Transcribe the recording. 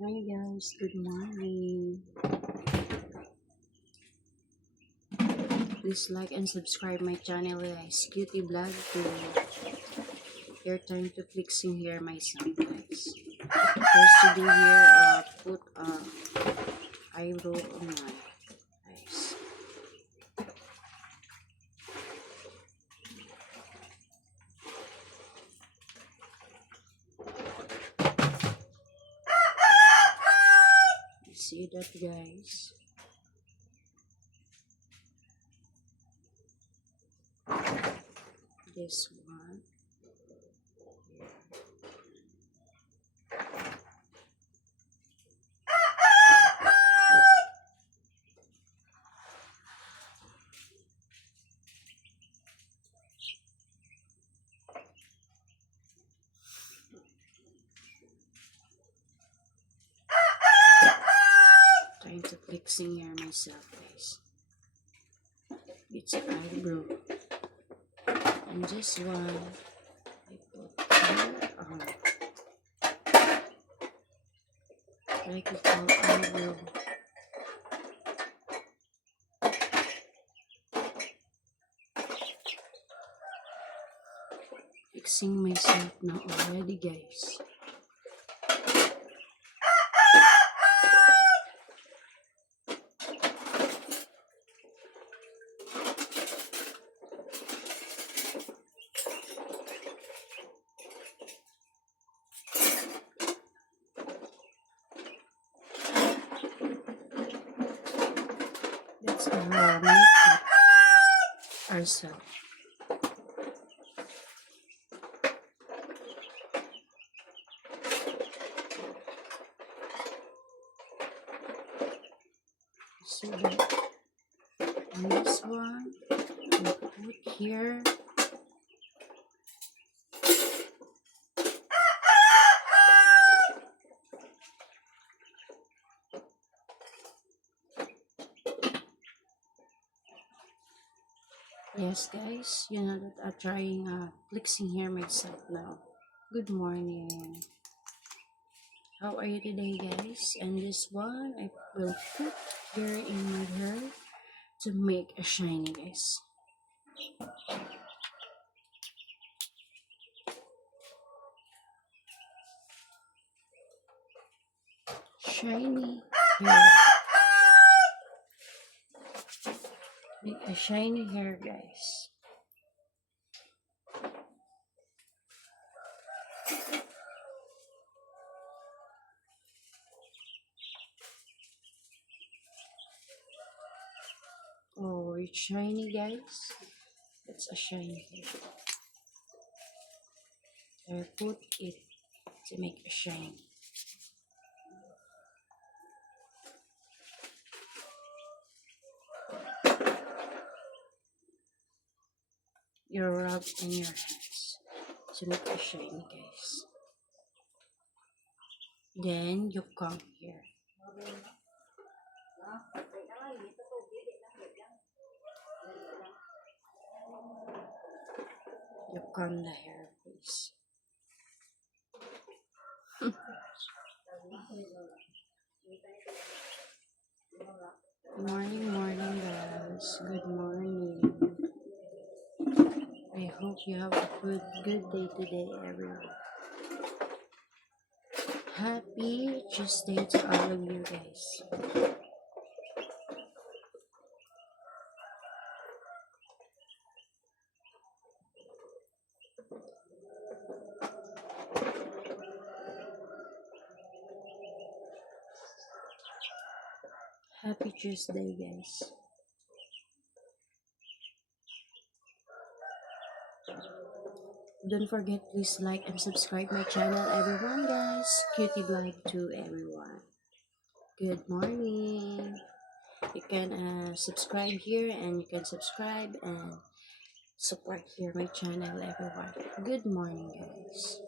Hi guys, good morning. Please like and subscribe my channel guys. Cutie Vlog to your time to fixing here myself guys. First to do here, put eyebrow on my guys. You see that guys? This one. Trying to fixing here myself guys. It's eyebrow. And this one I put here like it called eyebrow. Fixing myself now already guys. Let's make it ourselves. See that? And this one, we put here. Yes, guys, you know that I'm trying flexing here myself now. Good morning. How are you today, guys? And this one, I will put here in my hair to make a shiny, guys. Shiny hair. Make a shiny hair, guys. Oh, it's shiny, guys. It's a shiny hair. I put it to make a shine. You rub in your hands to make a shiny, guys. Then you come here. You comb the hair, please. Morning, guys. Good morning. I hope you have a good day today, everyone. Happy Tuesday to all of you guys. Happy Tuesday, guys. Don't forget, please like and subscribe my channel, everyone, guys. Cutie Vlog to everyone. Good morning. You can subscribe here, and you can subscribe and support here my channel, everyone. Good morning, guys.